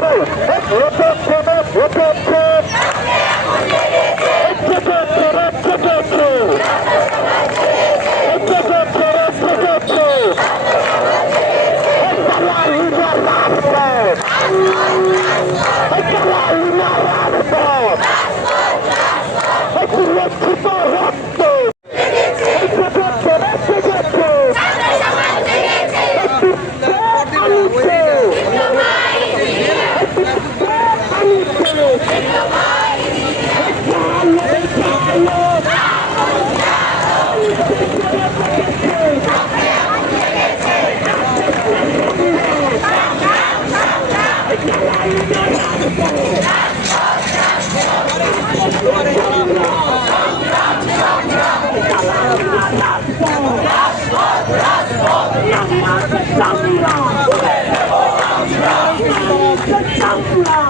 That's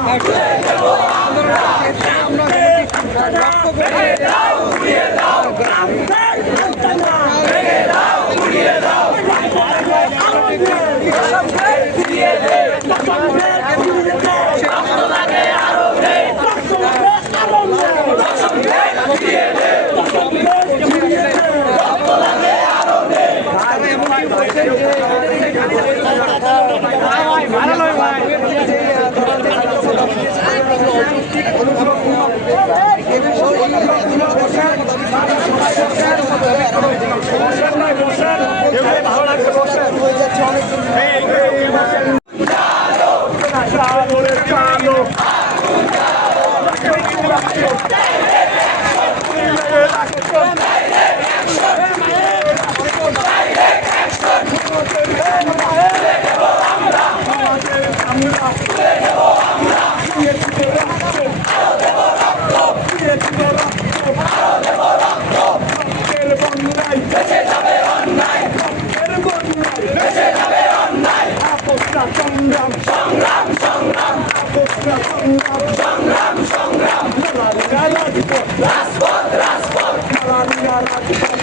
I 始 Liberation! Liberation! Liberation! সংগ্রাম সংগ্রাম সংগ্রাম সংগ্রাম সংগ্রাম রাজপথ রাজপথ রাজপথ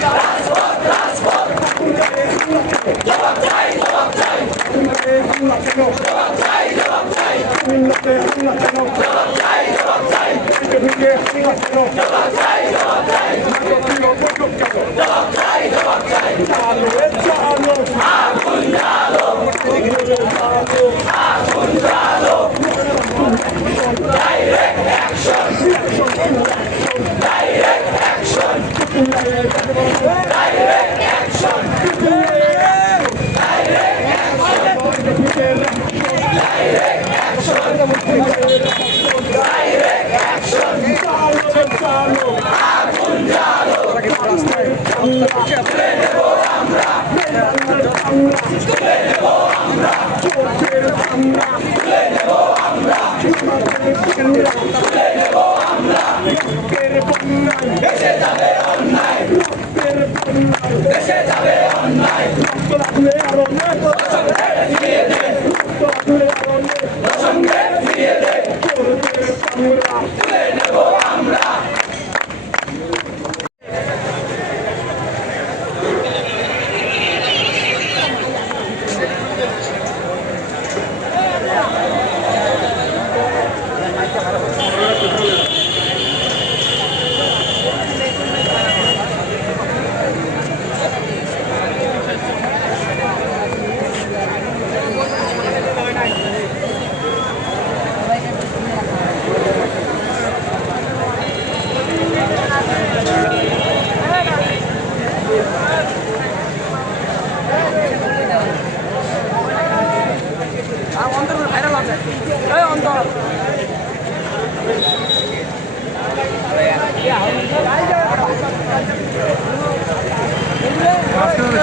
রাজপথ রাজপথ জবাব চাই জবাব চাই জবাব চাই জবাব চাই জবাব চাই জবাব চাই জবাব চাই জবাব চাই জবাব চাই জবাব চাই Direct action! দেশে যাবে অন্যায় দেশে যাবে অন্যায়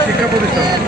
শিক্ষা প্রতিষ্ঠান।